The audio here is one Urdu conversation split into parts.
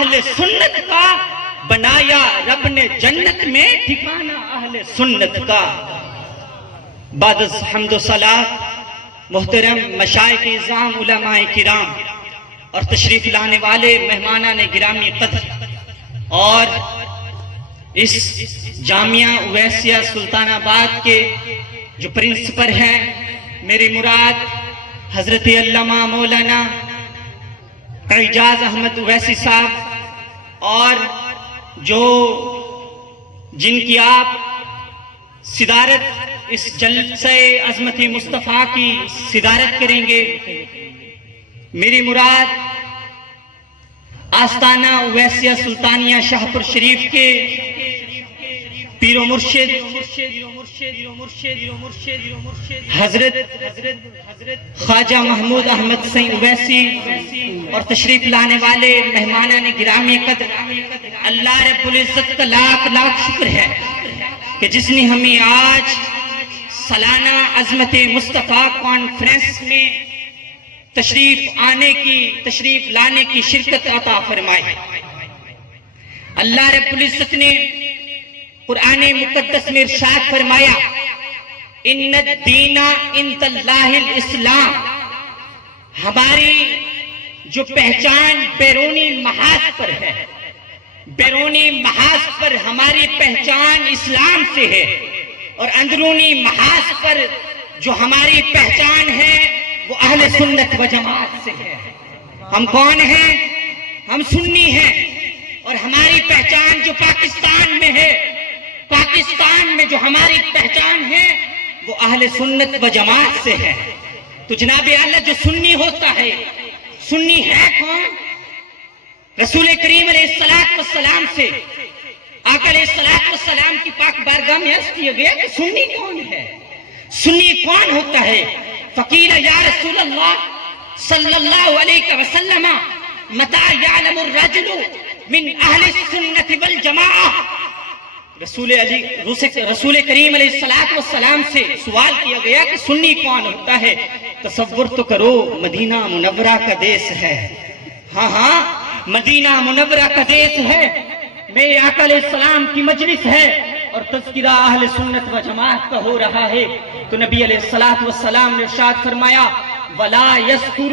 اہل سنت کا، بنایا رب نے جنت میں ٹھکانہ اہل سنت کا۔ بعد از حمد و صلاۃ محترم مشائخ اعظام، علماء کرام اور تشریف لانے والے مہمانان گرامی قدر، اور اس جامعہ اویسیہ سلطان آباد کے جو پرنسپل ہیں، میری مراد حضرت علامہ مولانا اعجاز احمد اویسی صاحب، اور جو جن کی آپ صدارت اس جلسہ عظمت مصطفیٰ کی صدارت کریں گے، میری مراد آستانہ اویسیہ سلطانیہ شاہپور شریف کے پیر و مرشد حضرت خواجہ محمود احمد سین اویسی اور تشریف لانے والے مہمانان گرامی قدر، اللہ رب العزت کا لاکھ لاکھ شکر ہے کہ جس نے ہمیں آج سالانہ عظمت مصطفیٰ کانفرنس میں تشریف لانے کی شرکت عطا فرمائی۔ اللہ رب العزت نے قرآن مقدس میں ارشاد فرمایا، ان الدین عند اللہ الاسلام، ہماری جو پہچان بیرونی محاذ پر ہے، بیرونی محاذ پر ہماری پہچان اسلام سے ہے، اور اندرونی محاذ پر جو ہماری پہچان ہے وہ اہل سنت و جماعت سے ہے۔ ہم کون ہیں؟ ہم سنی ہیں، اور ہماری پہچان جو پاکستان میں ہے، پاکستان میں جو ہماری پہچان ہے وہ اہل سنت و جماعت سے ہے۔ تو جناب اعلیٰ جو سنی ہوتا ہے، سنی ہے کون؟ رسول کریم علیہ السلام سے آقا علیہ السلام کی پاک بارگاہ میں عرض کیا گیا کہ سنی کون ہے؟ سنی کون ہوتا ہے؟ فقیل یا رسول اللہ صلی اللہ علیہ وسلم متى يعلم الرجل من اہل السنت والجماعہ، رسول کریم علیہ السلام سے سوال کیا گیا کہ سنی کون ہوتا ہے؟ تصور تو کرو، مدینہ منورہ کا دیس ہے، ہاں مدینہ منورہ کا دیس ہے، میرے آقا علیہ السلام کی مجلس ہے اور تذکرہ اہل سنت و جماعت کا ہو رہا ہے، تو نبی علیہ السلام نے ارشاد فرمایا، وَلَا يَذْكُرُ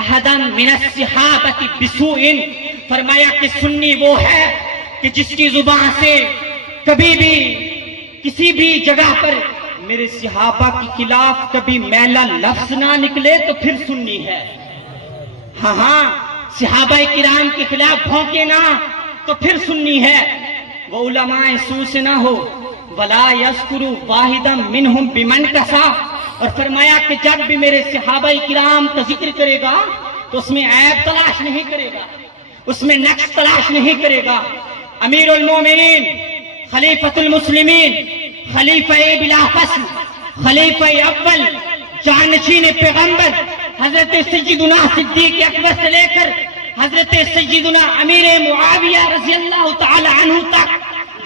أَحَدًا مِنَ الصِّحَابَةِ بِسُوءٍ، فرمایا کہ سنی وہ ہے کہ جس کی زبان سے کبھی بھی کسی بھی جگہ پر میرے صحابہ کے خلاف کبھی میلا لفظ نہ نکلے تو پھر سنی ہے۔ ہاں صحابہ کرام کے خلاف بھونکے نہ تو پھر سنی ہے۔ وہ علماء سو سے نہ ہو، وَلَا يَذْكُرُ وَاحِدًا مِّنْهُمْ بِمَنْكَسَى، اور فرمایا کہ جب بھی میرے صحابہ کرام کا ذکر کرے گا تو اس میں عیب تلاش نہیں کرے گا، اس میں نقص تلاش نہیں کرے گا۔ امیر المومنین، خلیفۃ المسلمین، خلیفہ بلا فصل، خلیفہ اول، جانشین پیغمبر حضرت سیدنا صدیق اکبر سے لے کر حضرت سیدنا امیر معاویہ رضی اللہ تعالی عنہ تک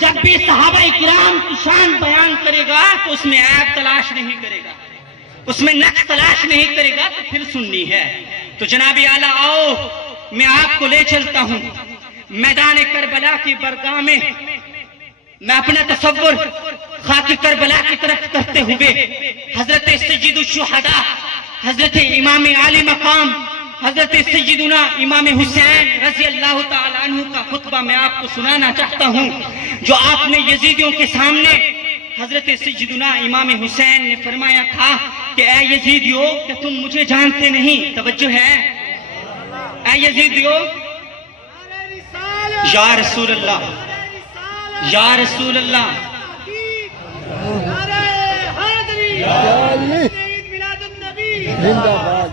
جب بھی صحابہ کرام کی شان بیان کرے گا تو اس میں عیب تلاش نہیں کرے گا، اس میں نقص تلاش نہیں کرے گا، تو پھر سنی ہے۔ تو جناب اعلیٰ آؤ میں آپ کو لے چلتا ہوں میدان کربلا کی برگاہ میں، میں اپنا تصور خاک کربلا کی طرف کرتے ہوئے حضرت سید الشہداء، حضرت امام عالی مقام حضرت سیدنا امام حسین رضی اللہ تعالیٰ عنہ کا خطبہ میں آپ کو سنانا چاہتا ہوں، جو آپ نے یزیدیوں کے سامنے حضرت سیدنا امام حسین نے فرمایا تھا کہ اے یزیدیو کہ تم مجھے جانتے نہیں، توجہ ہے، اے یزیدیو، یا رسول اللہ، یا رسول اللہ، زندہ باد۔